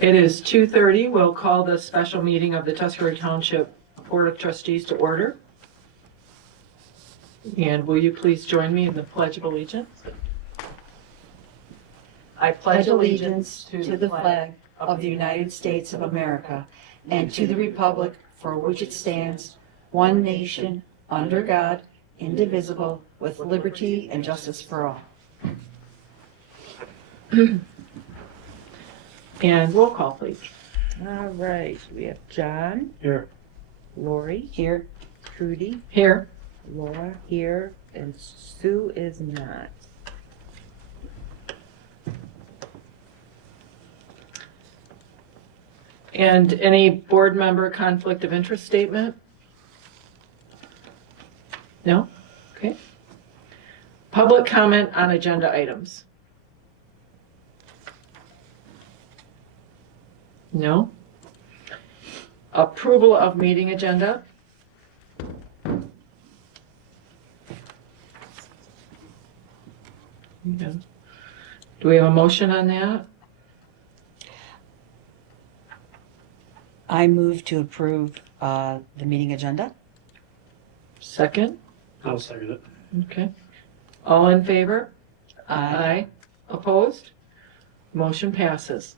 It is 2:30. We'll call the special meeting of the Tuscarora Township Board of Trustees to order. And will you please join me in the Pledge of Allegiance? I pledge allegiance to the flag of the United States of America and to the republic for which it stands, one nation, under God, indivisible, with liberty and justice for all. And roll call, please. All right, we have John. Here. Lori. Here. Trudy. Here. Laura here, and Sue is not. And any board member conflict of interest statement? No? Okay. Public comment on agenda items? No? Approval of meeting agenda? No. Do we have a motion on that? I move to approve the meeting agenda. Second? I'll second it. Okay. All in favor? Aye. Opposed? Motion passes.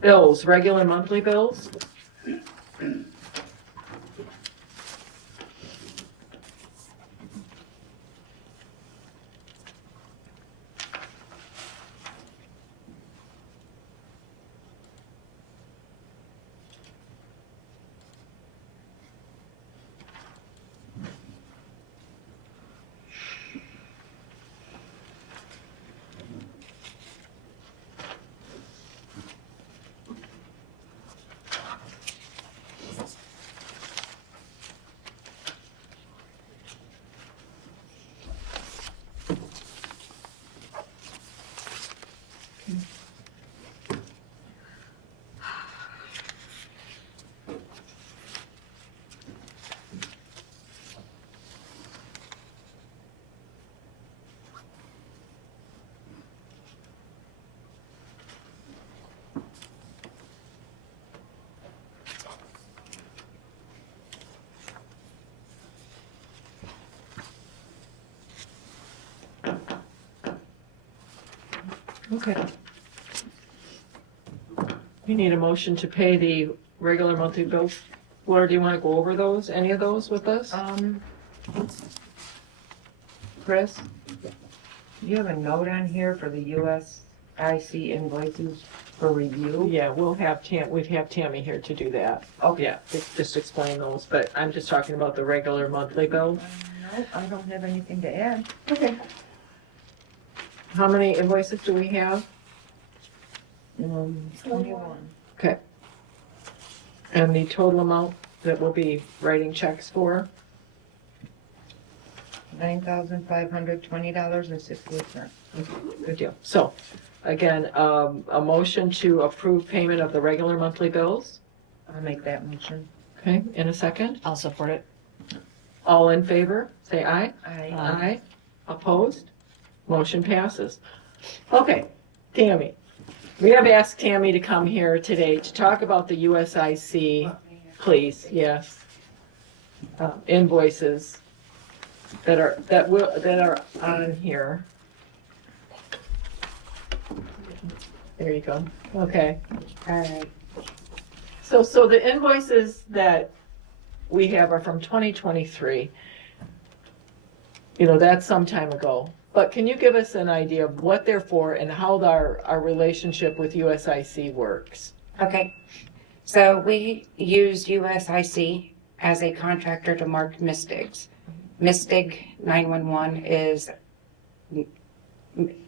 Bills, regular monthly bills? Okay. We need a motion to pay the regular monthly bills. Laura, do you want to go over those, any of those with us? Chris, you have a note on here for the USIC invoices for review? Yeah, we'd have Tammy here to do that. Okay. Yeah, just explain those, but I'm just talking about the regular monthly bills. No, I don't have anything to add. Okay. How many invoices do we have? 21. Okay. And the total amount that we'll be writing checks for? $9,520.68. Good deal. So, again, a motion to approve payment of the regular monthly bills. I'll make that motion. Okay, in a second. I'll support it. All in favor, say aye. Aye. Opposed? Motion passes. Okay, Tammy. We have asked Tammy to come here today to talk about the USIC, please, yes. Invoices that are on here. There you go. Okay. All right. So the invoices that we have are from 2023. You know, that's some time ago. But can you give us an idea of what they're for and how our relationship with USIC works? Okay, so we use USIC as a contractor to mark MISTIGs. MISTIG 911 is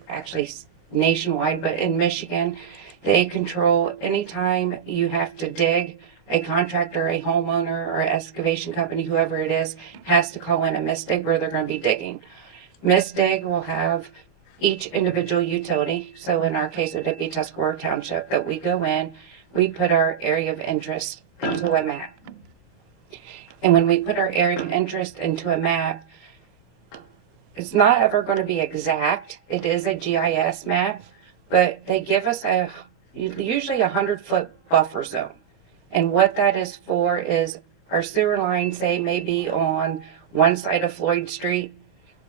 actually nationwide, but in Michigan, they control anytime you have to dig, a contractor, a homeowner, or excavation company, whoever it is, has to call in a MISTIG where they're going to be digging. MISTIG will have each individual utility. So in our case, it would be Tuscarora Township that we go in, we put our area of interest into a map. And when we put our area of interest into a map, it's not ever going to be exact. It is a GIS map, but they give us a usually 100-foot buffer zone. And what that is for is our sewer line, say, may be on one side of Floyd Street,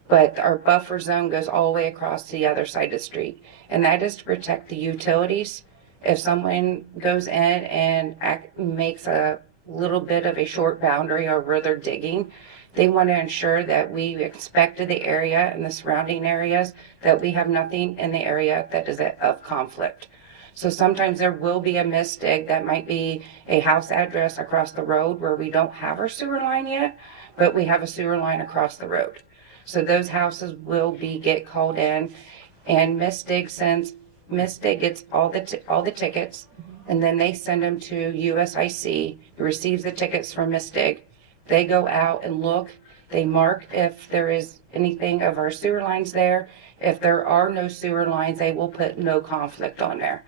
but our buffer zone goes all the way across to the other side of the street. And that is to protect the utilities. If someone goes in and makes a little bit of a short boundary or where they're digging, they want to ensure that we inspected the area and the surrounding areas, that we have nothing in the area that is of conflict. So sometimes there will be a misdig that might be a house address across the road where we don't have our sewer line yet, but we have a sewer line across the road. So those houses will get called in, and misdig gets all the tickets, and then they send them to USIC, who receives the tickets from misdig. They go out and look. They mark if there is anything of our sewer lines there. If there are no sewer lines, they will put no conflict on there.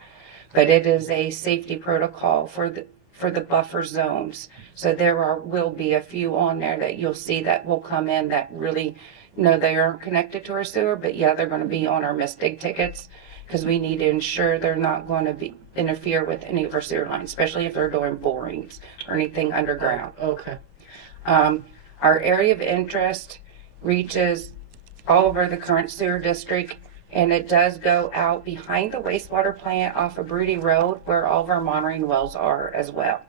But it is a safety protocol for the buffer zones. So will be a few on there that you'll see that will come in that really, no, they aren't connected to our sewer, but yeah, they're going to be on our misdig tickets, because we need to ensure they're not going to interfere with any of our sewer lines, especially if they're doing borings or anything underground. Okay. Our area of interest reaches all over the current sewer district, and it does go out behind the wastewater plant off of Broody Road, where all of our monitoring wells are as well.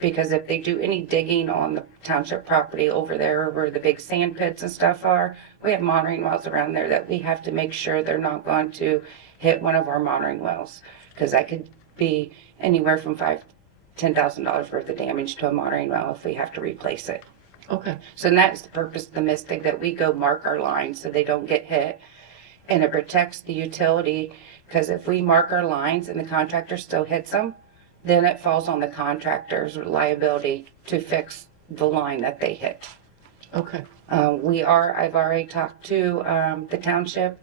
Because if they do any digging on the township property over there where the big sand pits and stuff are, we have monitoring wells around there that we have to make sure they're not going to hit one of our monitoring wells, because that could be anywhere from $10,000 worth of damage to a monitoring well if we have to replace it. Okay. So that's the purpose of the mistig, that we go mark our lines so they don't get hit. And it protects the utility, because if we mark our lines and the contractor still hits them, then it falls on the contractor's liability to fix the line that they hit. Okay. I've already talked to the township.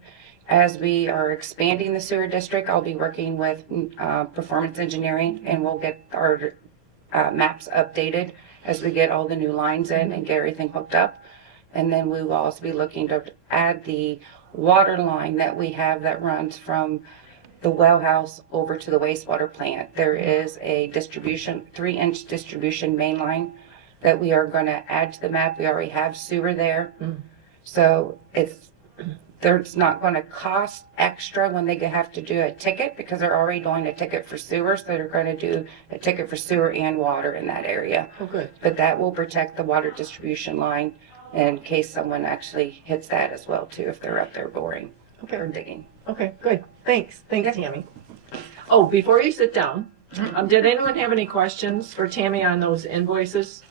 As we are expanding the sewer district, I'll be working with performance engineering, and we'll get our maps updated as we get all the new lines in and get everything hooked up. And then we will also be looking to add the water line that we have that runs from the well house over to the wastewater plant. There is a 3-inch distribution main line that we are going to add to the map. We already have sewer there. So it's not going to cost extra when they have to do a ticket, because they're already doing a ticket for sewer. So they're going to do a ticket for sewer and water in that area. Oh, good. But that will protect the water distribution line in case someone actually hits that as well too, if they're up there boring or digging. Okay, good. Thanks, Tammy. Oh, before you sit down, did anyone have any questions for Tammy on those invoices?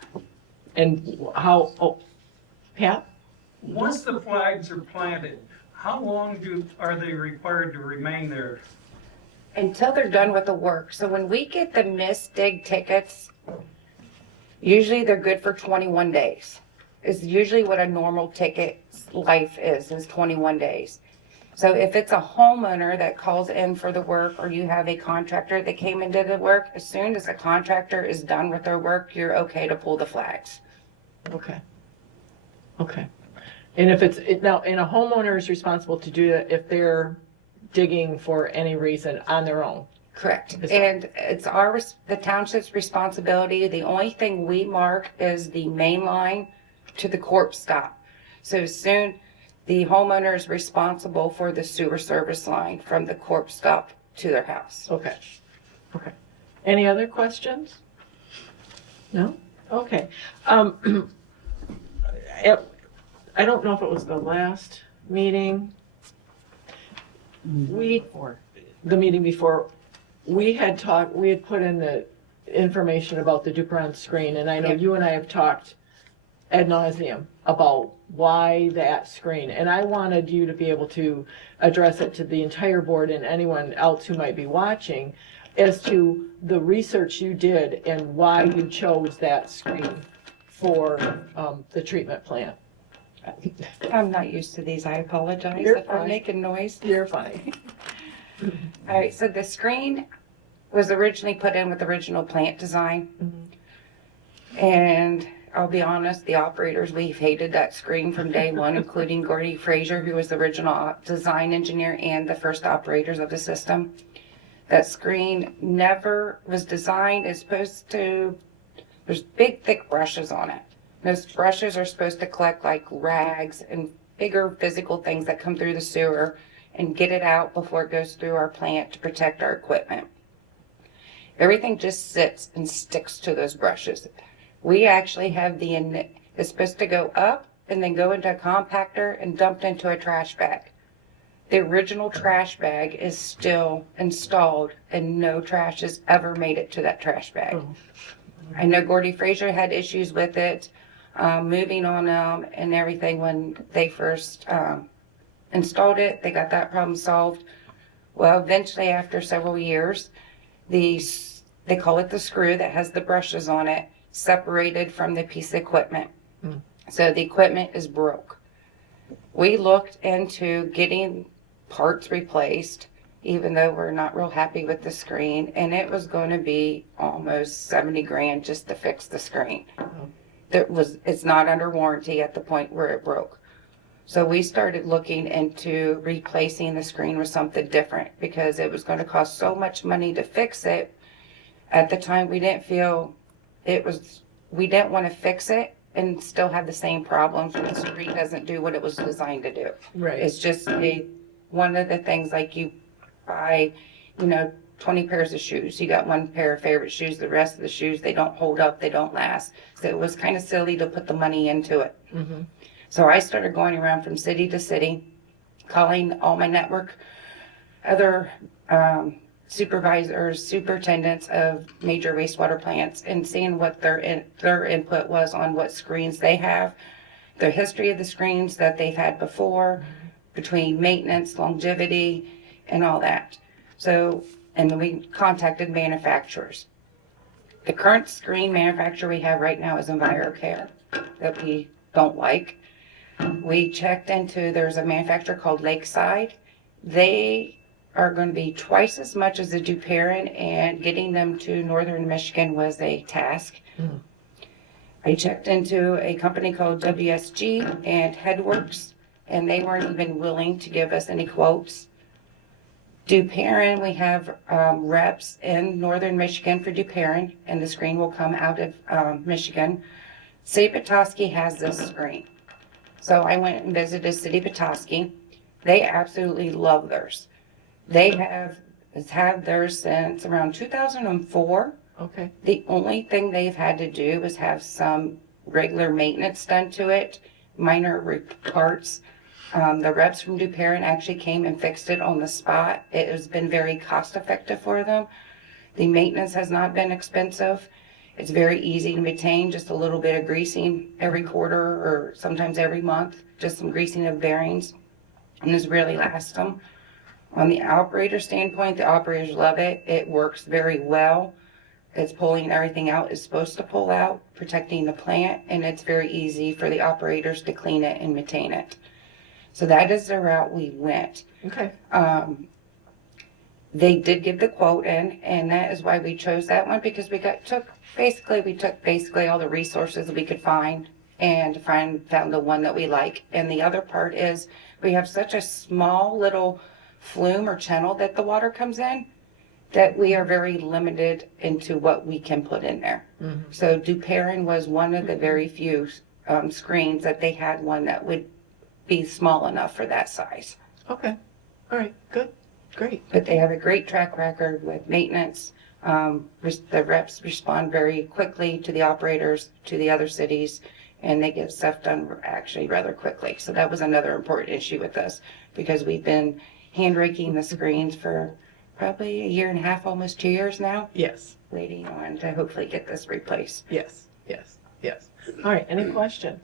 And how, Pat? Once the flags are planted, how long are they required to remain there? Until they're done with the work. So when we get the misdig tickets, usually they're good for 21 days. Is usually what a normal ticket's life is 21 days. So if it's a homeowner that calls in for the work, or you have a contractor that came and did the work, as soon as the contractor is done with their work, you're okay to pull the flags. Okay. Okay. And if and a homeowner is responsible to do that if they're digging for any reason on their own. Correct. And it's the township's responsibility. The only thing we mark is the main line to the corp stop. So soon the homeowner is responsible for the sewer service line from the corp stop to their house. Okay. Okay. Any other questions? No? Okay. I don't know if it was the last meeting. The meeting before, we had put in the information about the Dupron screen, and I know you and I have talked ad nauseum about why that screen, and I wanted you to be able to address it to the entire board and anyone else who might be watching as to the research you did and why you chose that screen for the treatment plant. I'm not used to these. I apologize You're if I'm fine. making noise. You're funny. All right, so the screen was originally put in with the original plant design. And I'll be honest, the operators, we've hated that screen from day one, including Gordy Frazier, who was the original design engineer and the first operators of the system. That screen never was designed, it's supposed to, there's big thick brushes on it. Those brushes are supposed to collect like rags and bigger physical things that come through the sewer and get it out before it goes through our plant to protect our equipment. Everything just sits and sticks to those brushes. We actually have it's supposed to go up and then go into a compactor and dumped into a trash bag. The original trash bag is still installed and no trash has ever made it to that trash bag. Oh. I know Gordy Fraser had issues with it, moving on them and everything when they first installed it. They got that problem solved. Well, eventually after several years, they call it the screw that has the brushes on it, separated from the piece of equipment. So the equipment is broke. We looked into getting parts replaced, even though we're not real happy with the screen, and it was going to be almost 70 grand just to fix the screen. It's not under warranty at the point where it broke. So we started looking into replacing the screen with something different because it was going to cost so much money to fix it. At the time, we didn't feel we didn't want to fix it and still have the same problems when the screen doesn't do what it was designed to do. Right. It's just one of the things, like you buy, 20 pairs of shoes. You got one pair of favorite shoes, the rest of the shoes, they don't hold up, they don't last. So it was kind of silly to put the money into it. Mm-hmm. So I started going around from city to city, calling all my network, other supervisors, superintendents of major wastewater plants, and seeing what their input was on what screens they have, their history of the screens that they've had before, between maintenance, longevity, and all that. So, and then we contacted manufacturers. The current screen manufacturer we have right now is EnviroCare that we don't like. We checked into, there's a manufacturer called Lakeside. They are going to be twice as much as the DuParin, and getting them to northern Michigan was a task. I checked into a company called WSG and Headworks, and they weren't even willing to give us any quotes. DuParin, we have reps in northern Michigan for DuParin, and the screen will come out of Michigan. City Petoskey has this screen. So I went and visited City Petoskey. They absolutely love theirs. They have had theirs since around 2004. Okay. The only thing they've had to do is have some regular maintenance done to it, minor parts. The reps from DuParin actually came and fixed it on the spot. It has been very cost effective for them. The maintenance has not been expensive. It's very easy to maintain, just a little bit of greasing every quarter or sometimes every month, just some greasing of bearings, and this really lasts them. On the operator standpoint, the operators love it. It works very well. It's pulling everything out it's supposed to pull out, protecting the plant, and it's very easy for the operators to clean it and maintain it. So that is the route we went. Okay. They did give the quote in, and that is why we chose that one, because we took basically all the resources we could find and found the one that we like. And the other part is we have such a small little flume or channel that the water comes in that we are very limited into what we can put in there. Mm-hmm. So DuParin was one of the very few screens that they had one that would be small enough for that size. Okay. All right. Good. Great. But they have a great track record with maintenance. The reps respond very quickly to the operators, to the other cities, and they get stuff done actually rather quickly. So that was another important issue with us, because we've been hand raking the screens for probably a year and a half, almost 2 years now, Yes. waiting on to hopefully get this replaced. Yes. Yes. Yes. All right. Any questions?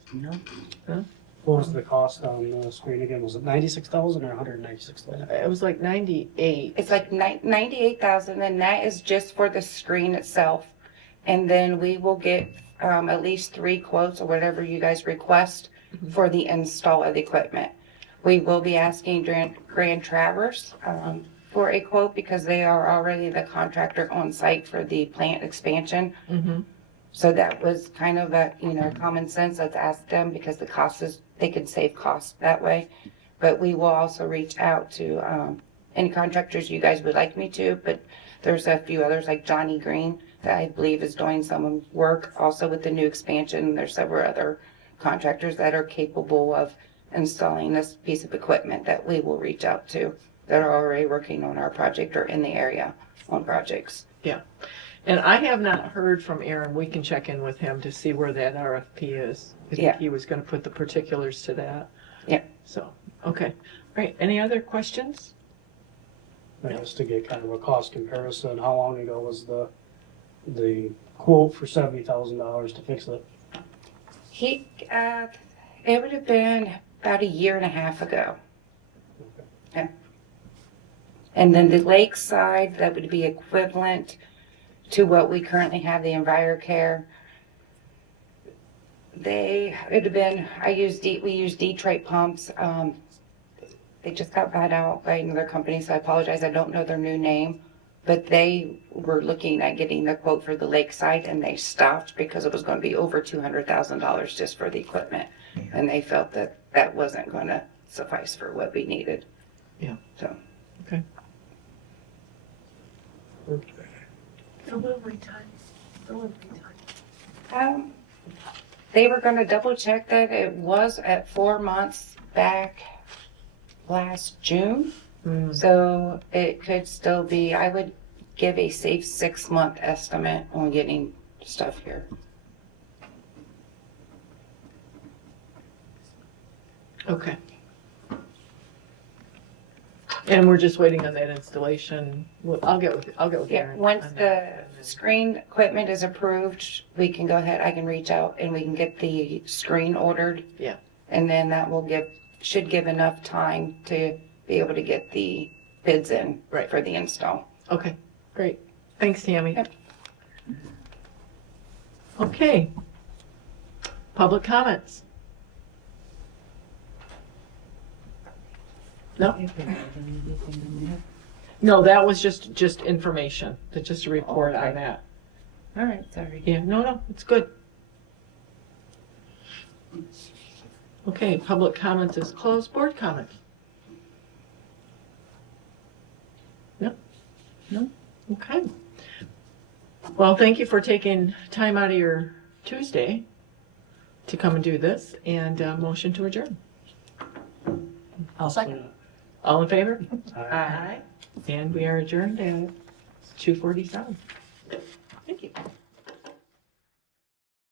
What was the cost on the screen again? Was it 96,000 or 196,000? It was like 98. It's like 98,000, and that is just for the screen itself. And then we will get at least 3 quotes or whatever you guys request for the install of the equipment. We will be asking Grand Traverse for a quote, because they are already the contractor on site for the plant expansion. Mm-hmm. So that was kind of a, common sense. Let's ask them, because they can save costs that way. But we will also reach out to any contractors you guys would like me to, but there's a few others like Johnny Green that I believe is doing some work also with the new expansion. There's several other contractors that are capable of installing this piece of equipment that we will reach out to that are already working on our project or in the area on projects. And I have not heard from Aaron. We can check in with him to see where that RFP is. I think Yeah. he was gonna put the particulars to that. Yeah. So, okay. All right, any other questions? I guess to get kind of a cost comparison, how long ago was the quote for $70,000 to fix it? It would have been about a year and a half ago. Yeah. And then the lakeside, that would be equivalent to what we currently have, the EnviroCare. It would have been, we use Detroit pumps. They just got bought out by another company, so I apologize, I don't know their new name. But they were looking at getting the quote for the lakeside and they stopped because it was going to be over $200,000 just for the equipment. And they felt that that wasn't going to suffice for what we needed. Yeah. So. Okay. They were going to double check that it was at 4 months back last June. So it could still be, I would give a safe 6-month estimate on getting stuff here. Okay. And we're just waiting on that installation. I'll get with Yeah, Aaron. once on the that. screen equipment is approved, we can go ahead, I can reach out and we can get the screen ordered. Yeah. And then that will should give enough time to be able to get the bids in Right. for the install. Okay, great. Thanks, Tammy. Yep. Okay. Public comments? No? No, that was just information, just a report on Okay. that. All right, sorry. Yeah, no, it's good. Okay, public comments is closed. Board comments? No? No? Okay. Well, thank you for taking time out of your Tuesday to come and do this, and motion to adjourn. I'll second. All in favor? Aye. Aye. And we are adjourned at 2:47.